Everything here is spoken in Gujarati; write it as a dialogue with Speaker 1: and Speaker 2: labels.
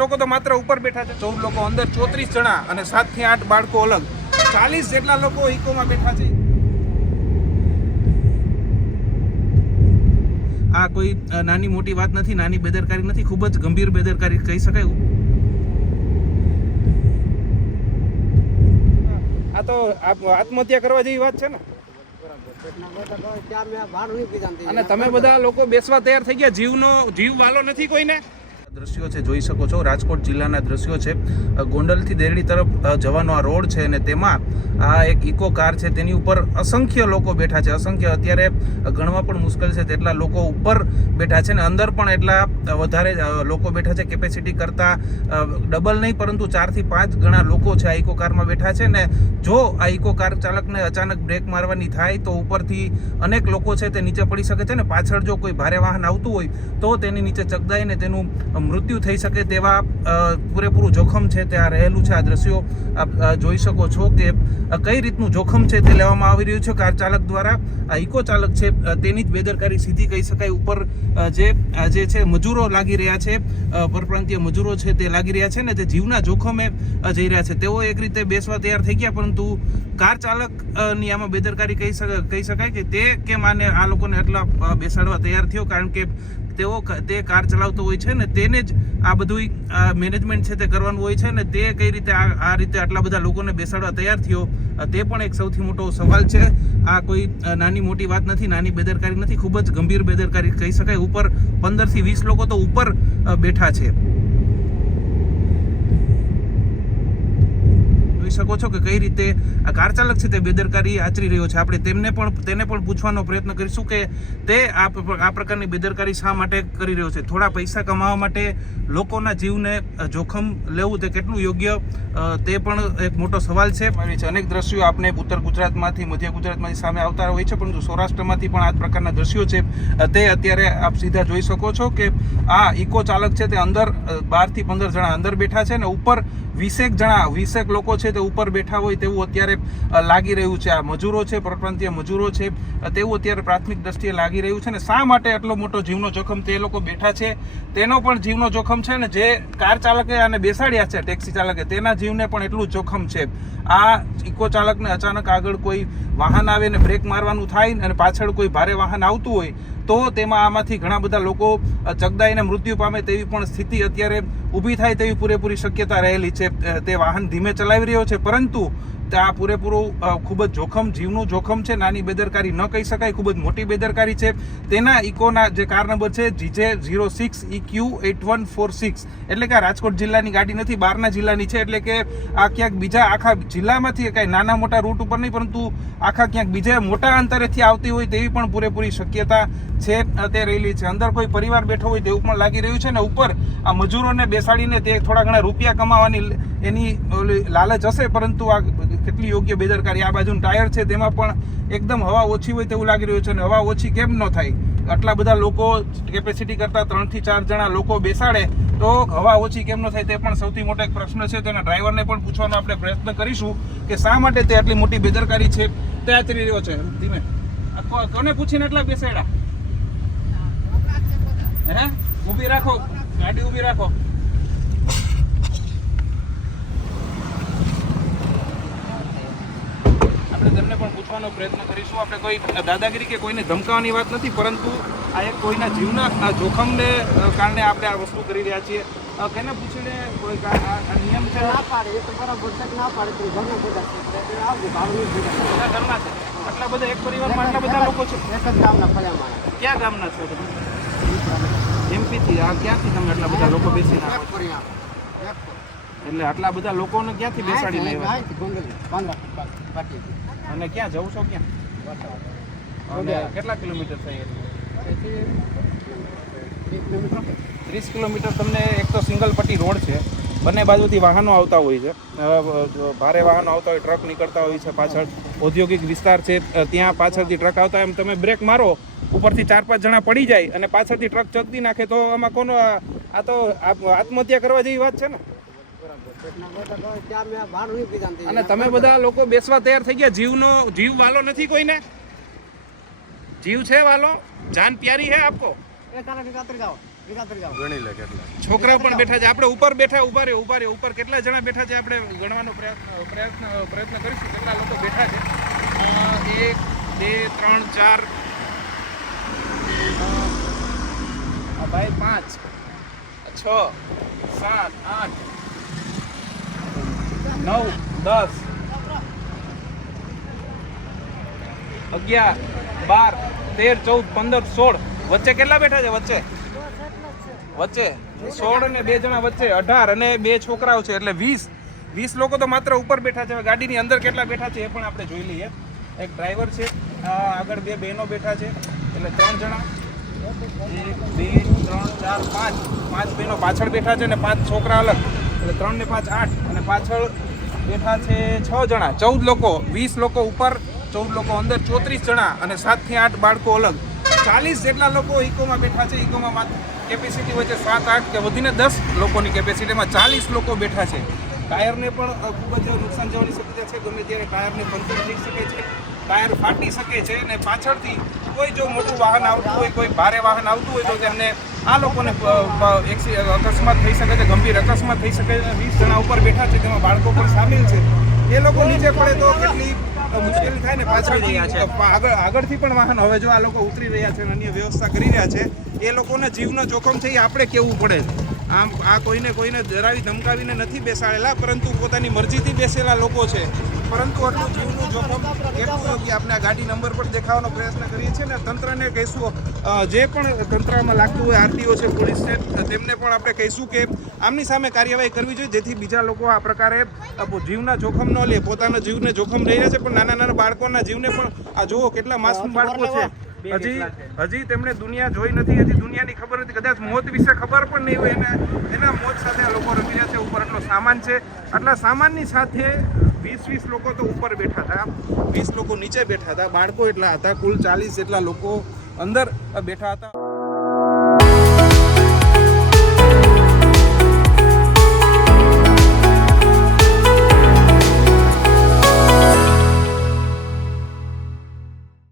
Speaker 1: લોકો તો માત્ર ઉપર બેઠા છે. ચૌદ લોકો અંદર, ચોત્રીસ જણા અને સાતથી આઠ બાળકો અલગ. ચાલીસ જેટલા લોકો ઇકોમાં બેઠા છે. આ કોઈ નાની મોટી વાત નથી, નાની બેદરકારી નથી, ખૂબ જ ગંભીર બેદરકારી કહી શકાય આ તો આત્મહત્યા કરવા જેવી વાત છે ને? અને તમે બધા લોકો બેસવા તૈયાર થઈ ગયા, જીવનો જીવ વાલો નથી કોઈને? દ્રશ્યો છે, જોઈ શકો છો. રાજકોટ જિલ્લાના દ્રશ્યો છે. ગોંડલથી દેરડી તરફ જવાનો આ રોડ છે અને તેમાં આ એક ઇકો કાર છે. તેની ઉપર અસંખ્ય લોકો બેઠા છે. અસંખ્ય અત્યારે ગણવા પણ મુશ્કેલ છે. તેટલા લોકો ઉપર બેઠા છે ને અંદર પણ એટલા વધારે લોકો બેઠા છે. કેપેસિટી કરતા ડબલ નહીં, પરંતુ ચારથી પાંચ ગણા લોકો છે આ ઇકો કારમાં બેઠા છે ને જો આ ઇકો કાર ચાલકને અચાનક બ્રેક મારવાની થાય તો ઉપરથી અનેક લોકો છે તે નીચે પડી શકે છે ને પાછળ જો કોઈ ભારે વાહન આવતું હોય તો તેની નીચે ચગદાઈને તેનું મૃત્યુ થઈ શકે તેવા પૂરેપૂરું જોખમ છે તે આ રહેલું છે. આ દ્રશ્યો આપ જોઈ શકો છો કે કઈ રીતનું જોખમ છે તે લેવામાં આવી રહ્યું છે. કાર ચાલક દ્વારા, આ ઇકો ચાલક છે તેની જ બેદરકારી સીધી કહી શકાય. ઉપર જે જે છે, મજૂરો લાગી રહ્યા છે પરપ્રાંતીય મજૂરો છે તે લાગી રહ્યા છે ને તે જીવના જોખમે જઈ રહ્યા છે. તેઓ એક રીતે બેસવા તૈયાર થઈ ગયા, પરંતુ કાર ચાલકની આમાં બેદરકારી કહી શકાય કહી શકાય કે તે કેમ આને આ લોકોને આટલા બેસાડવા તૈયાર થયો? કારણ કે તેઓ તે કાર ચલાવતો હોય છે ને તેને જ આ બધું મેનેજમેન્ટ છે તે કરવાનું હોય છે ને તે કઈ રીતે આ રીતે આટલા બધા લોકોને બેસાડવા તૈયાર થયો તે પણ એક સૌથી મોટો સવાલ છે. આ કોઈ નાની મોટી વાત નથી, નાની બેદરકારી નથી, ખૂબ જ ગંભીર બેદરકારી કહી શકાય. ઉપર પંદરથી વીસ લોકો તો ઉપર બેઠા છે. શકો છો કે કઈ રીતે આ કાર ચાલક છે તે બેદરકારી આચરી રહ્યો છે. આપણે તેમને પણ, તેને પણ પૂછવાનો પ્રયત્ન કરીશું કે તે આ પ્રકારની બેદરકારી શા માટે કરી રહ્યો છે? થોડા પૈસા કમાવા માટે લોકોના જીવને જોખમ લેવું તે કેટલું યોગ્ય? તે પણ એક મોટો સવાલ છે. અનેક દ્રશ્યો આપણે ઉત્તર ગુજરાતમાંથી, મધ્ય ગુજરાતમાંથી સામે આવતા હોય છે, પરંતુ સૌરાષ્ટ્રમાંથી પણ આ પ્રકારના દ્રશ્યો છે. તે અત્યારે આપ સીધા જોઈ શકો છો કે આ ઇકો ચાલક છે તે અંદર બારથી પંદર જણા અંદર બેઠા છે ને ઉપર વીસેક જણા, વીસેક લોકો છે તે ઉપર બેઠા હોય તેવું અત્યારે લાગી રહ્યું છે. આ મજૂરો છે, પરપ્રાંતીય મજૂરો છે તેવું અત્યારે પ્રાથમિક દ્રષ્ટિએ લાગી રહ્યું છે. ને શા માટે આટલો મોટો જીવનો જોખમ તે લોકો બેઠા છે? તેનો પણ જીવનો જોખમ છે ને જે કાર ચાલકે આને બેસાડ્યા છે, ટેક્સી ચાલકે, તેના જીવને પણ એટલું જોખમ છે. આ ઇકો ચાલકને અચાનક આગળ કોઈ વાહન આવે ને બ્રેક મારવાનું થાય અને પાછળ કોઈ ભારે વાહન આવતું હોય તો તેમાં આમાંથી ઘણા બધા લોકો ચગદાઈને મૃત્યુ પામે તેવી પણ સ્થિતિ અત્યારે ઊભી થાય તેવી પૂરેપૂરી શક્યતા રહેલી છે. તે વાહન ધીમે ચલાવી રહ્યો છે, પરંતુ આ પૂરેપૂરું ખૂબ જ જોખમ, જીવનું જોખમ છે. નાની બેદરકારી ન કહી શકાય, ખૂબ જ મોટી બેદરકારી છે. તેના ઇકોના જે કાર નંબર છે, GJ zero six E Q eight one four six. એટલે કે આ રાજકોટ જિલ્લાની ગાડી નથી, બહારના જિલ્લાની છે. એટલે કે આ ક્યાંક બીજા આખા જિલ્લામાંથી કાંઈ નાના મોટા રૂટ ઉપર નહીં, પરંતુ આખા ક્યાંક બીજા મોટા અંતરેથી આવતી હોય તેવી પણ પૂરેપૂરી શક્યતા છે તે રહેલી છે. અંદર કોઈ પરિવાર બેઠો હોય તેવું પણ લાગી રહ્યું છે ને ઉપર આ મજૂરોને બેસાડીને તે થોડા ઘણા રૂપિયા કમાવાની એની લાલચ હશે, પરંતુ આ કેટલી યોગ્ય બેદરકારી આ બાજુનું ટાયર છે તેમાં પણ એકદમ હવા ઓછી હોય તેવું લાગી રહ્યું છે અને હવા ઓછી કેમ ન થાય? આટલા બધા લોકો કેપેસિટી કરતાં ત્રણથી ચાર જણા લોકો બેસાડે તો હવા ઓછી કેમ ન થાય તે પણ સૌથી મોટો એક પ્રશ્ન છે. તેના ડ્રાઈવરને પણ પૂછવાનો આપણે પ્રયત્ન કરીશું કે શા માટે તે આટલી મોટી બેદરકારી છે? તે આચરી રહ્યો છે. ધીમે. કોને પૂછીને એટલા બેસાડ્યા? હે? ઊભી રાખો. ગાડી ઊભી રાખો. આપણે તેમને પણ પૂછવાનો પ્રયત્ન કરીશું. આપણે કોઈ દાદાગીરી કે કોઈને ધમકાવાની વાત નથી પરંતુ આ એક કોઈના જીવના જોખમને કારણે આપણે આ વસ્તુ કરી રહ્યા છીએ. કેને પૂછીને કોઈ નિયમ છે?
Speaker 2: ના પાડે એ તમારા બરાબર ના પાડે તો ઘરનું બધા
Speaker 1: ઘરના છે? આટલા બધા એક પરિવારમાં આટલા બધા લોકો છે?
Speaker 2: એક જ ગામના ફળ્યા માણસ.
Speaker 1: ક્યાં ગામના છો તમે? એમપીથી આ ક્યાંથી તમે આટલા બધા લોકો બેસીને આવો એટલે આટલા બધા લોકોને ક્યાંથી બેસાડીને આવ્યા અને ક્યાં જવું છો ક્યાં? અને કેટલા કિલોમીટર થઈ ત્રીસ કિલોમીટર. તમને એક તો સિંગલ પટ્ટી રોડ છે. બંને બાજુથી વાહનો આવતા હોય છે. ભારે વાહનો આવતા હોય ટ્રક નીકળતા હોય છે પાછળ. ઔદ્યોગિક વિસ્તાર છે ત્યાં પાછળથી ટ્રક આવતા હોય. એમ તમે બ્રેક મારો ઉપરથી ચાર પાંચ જણા પડી જાય અને પાછળથી ટ્રક ચગતી નાખે તો આમાં કોનો આ તો આત્મહત્યા કરવા જેવી વાત છે ને
Speaker 2: ત્યાં મેં ભાડું નહીં ભેગા
Speaker 1: અને તમે બધા લોકો બેસવા તૈયાર થઈ ગયા. જીવનો જીવ વાલો નથી કોઈને? જીવ છે વાલો? જાન પ્યારી હે આપકો? છોકરાઓ પણ બેઠા છે. આપણે ઉપર બેઠા ઊભા રહે ઊભા રે ઉપર કેટલા જણા બેઠા છે આપણે ગણવાનો પ્રયત્ન પ્રયત્ન કરીશું. કેટલા લોકો બેઠા છે? એક બે ત્રણ ચાર. ભાઈ પાંચ. છ સાત આઠ. નવ, દસ. અગિયાર, બાર, તેર, ચૌદ, પંદર, સોળ. વચ્ચે કેટલા બેઠા છે? વચ્ચે? વચ્ચે. સોળ અને બે જણા વચ્ચે. અઢાર અને બે છોકરાઓ છે, એટલે વીસ. વીસ લોકો તો માત્ર ઉપર બેઠા છે. ગાડીની અંદર કેટલા બેઠા છે એ પણ આપણે જોઈ લઈએ. એક ડ્રાઈવર છે આગળ બે બહેનો બેઠા છે, એટલે ત્રણ જણા. એક, બે, ત્રણ, ચાર, પાંચ. પાંચ બહેનો પાછળ બેઠા છે અને પાંચ છોકરા અલગ. એટલે ત્રણ ને પાંચ આઠ અને પાછળ બેઠા છે છ જણા. ચૌદ લોકો, વીસ લોકો ઉપર, ચૌદ લોકો અંદર, ચોત્રીસ જણા અને સાતથી આઠ બાળકો અલગ. ચાલીસ જેટલા લોકો ઇકોમાં બેઠા છે. ઇકોમાં કેપેસિટી વચ્ચે સાત, આઠ કે વધીને દસ લોકોની કેપેસિટીમાં ચાલીસ લોકો બેઠા છે. ટાયરને પણ ખૂબ જ નુકસાન જવાની શક્યતા છે. ગમે ત્યારે ટાયરને પંચર થઈ શકે છે, ટાયર ફાટી શકે છે અને પાછળથી કોઈ જો મોટું વાહન આવતું હોય, કોઈ ભારે વાહન આવતું હોય તો તેમને આ લોકોને અકસ્માત થઈ શકે છે ગંભીર અકસ્માત થઈ શકે છે. વીસ જણા ઉપર બેઠા છે તેમાં બાળકો પણ સામેલ છે. એ લોકો નીચે પડે તો કેટલી મુશ્કેલી થાય ને પાછળથી આગળ આગળથી પણ વાહન. હવે જો આ લોકો ઉતરી રહ્યા છે અને અન્ય વ્યવસ્થા કરી રહ્યા છે એ લોકોને જીવનો જોખમ છે એ આપણે કેવું પડે? આમ આ કોઈને કોઈને ડરાવી ધમકાવીને નથી બેસાડેલા પરંતુ પોતાની મરજીથી બેસેલા લોકો છે. પરંતુ આટલું જીવનું જોખમ કેટલું નથી આપણે આ ગાડી નંબર પર દેખાવાનો પ્રયત્ન કરીએ છીએ ને તંત્રને કહીશું જે પણ તંત્રમાં લાગતું હોય આરટીઓ છે, પોલીસ છે, તેમને પણ આપણે કહીશું કે આમની સામે કાર્યવાહી કરવી જોઈએ, જેથી બીજા લોકો આ પ્રકારે જીવના જોખમ ન લે, પોતાના જીવને જોખમ લઈ રહ્યા છે, પણ નાના નાના બાળકોના જીવને પણ, આ જુઓ કેટલા માસૂમ બાળકો છે. હજી હજી તેમણે દુનિયા જોઈ નથી, હજી દુનિયાની ખબર નથી, કદાચ મોત વિશે ખબર પણ નહીં હોય, એને, એના મોત સાથે આ લોકો રમી રહ્યા છે, ઉપર આટલો સામાન છે. આટલા સામાનની સાથે વીસ વીસ લોકો તો ઉપર બેઠા હતા. વીસ લોકો નીચે બેઠા હતા. બાળકો એટલા હતા. કુલ ચાલીસ જેટલા લોકો અંદર બેઠા હતા.